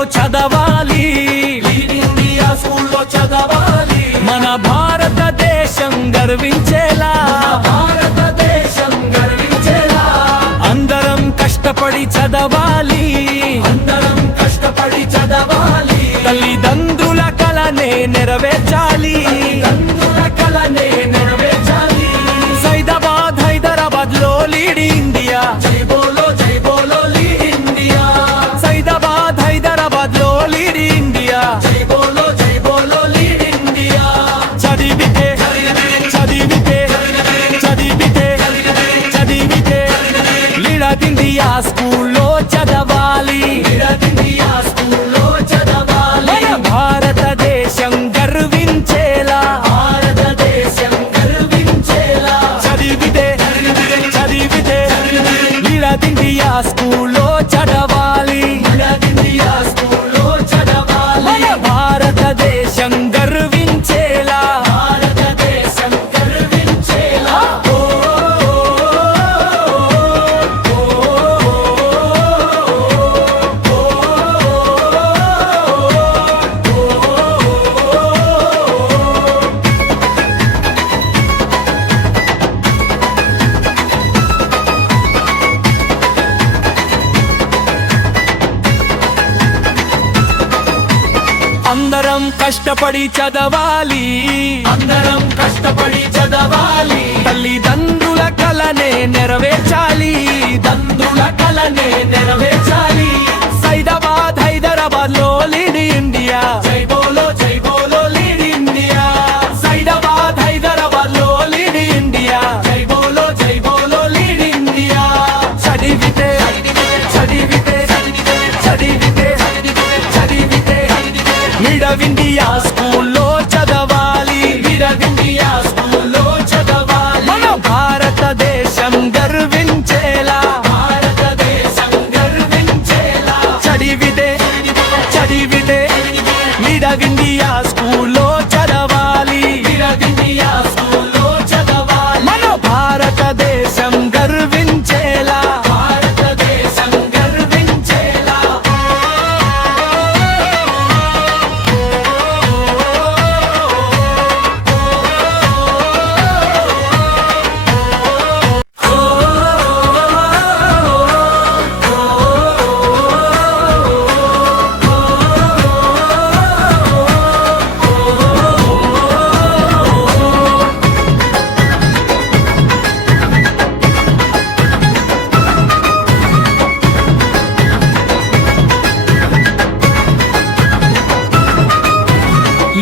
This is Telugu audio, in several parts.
స్కూల్లో చదవాలి, లీడ్ ఇండియా స్కూల్లో చదవాలి. మన భారతదేశం గర్వించేలా, భారతదేశం గర్వించేలా అందరం కష్టపడి చదవాలి, అందరం కష్టపడి చదవాలి. తల్లిదండ్రుల కలనే నెరవేర్చాలి, తల్లిదండ్రుల కలనే నెరవేర్చాలి. సైదాబాద్ హైదరాబాద్ లో లీడ్ ఇండియా, జై బోలో లీడ్ ఇండియా. సైదాబాద్ హైదరాబాద్ లో లీడ్ ఇండియా. జై బోలో లీడ్ ఇండియా. చదివితే చదివితే చదివితే చదివితే లీడ్ ఇండియా స్కూల్లో చదవాలి, లీడ్ ఇండియా స్కూల్లో చదవాలి. మన భారతదేశం గర్వించేలా, భారతదేశం గర్వించేలా చదివితే చదివితే లీడ్ ఇండియా స్కూల్లో చదవాలి, లీడ్ ఇండియా స్కూల్లో చదవాలి. మన భారతదేశం గర్వించేలా. భారతదేశం గర్వించేలా. అందరం కష్టపడి చదవాలి, అందరం కష్టపడి చదవాలి. తల్లిదండ్రుల కలనే నెరవేర్చాలి, తండ్రుల కలనే నెరవేర్చాలి. సైదాబాద్ హైదరాబాద్ లో లీడ్ ఇండియా, జై బోలో లీడ్ ఇండియా. సైదాబాద్ హైదరాబాద్ లో లీడ్ ఇండియా. జై బోలో లీడ్ ఇండియా. చదివితే చదివితే చదివితే చదివితే లీడ్ ఇండియా స్కూల్లో చదవాలి, లీడ్ ఇండియా స్కూల్లో చదవాలి. మన భారతదేశం గర్వించేలా, భారతదేశం గర్వించేలా చదివితే చదివితే లీడ్ ఇండియా స్కూల్లో చదవాలి, లీడ్ ఇండియా స్కూల్లో చదవాలి. మన భారతదేశం గర్వించేలా. భారతదేశం గర్వించేలా.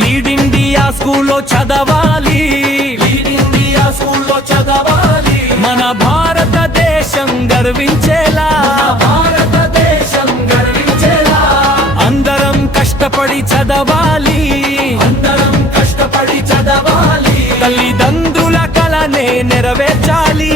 లీడ్ ఇండియా స్కూల్లో చదవాలి, లీడ్ ఇండియా స్కూల్లో చదవాలి. మన భారతదేశం గర్వించేలా, భారతదేశం గర్వించేలా అందరం కష్టపడి చదవాలి, అందరం కష్టపడి చదవాలి. తల్లిదండ్రుల కలనే నెరవేర్చాలి,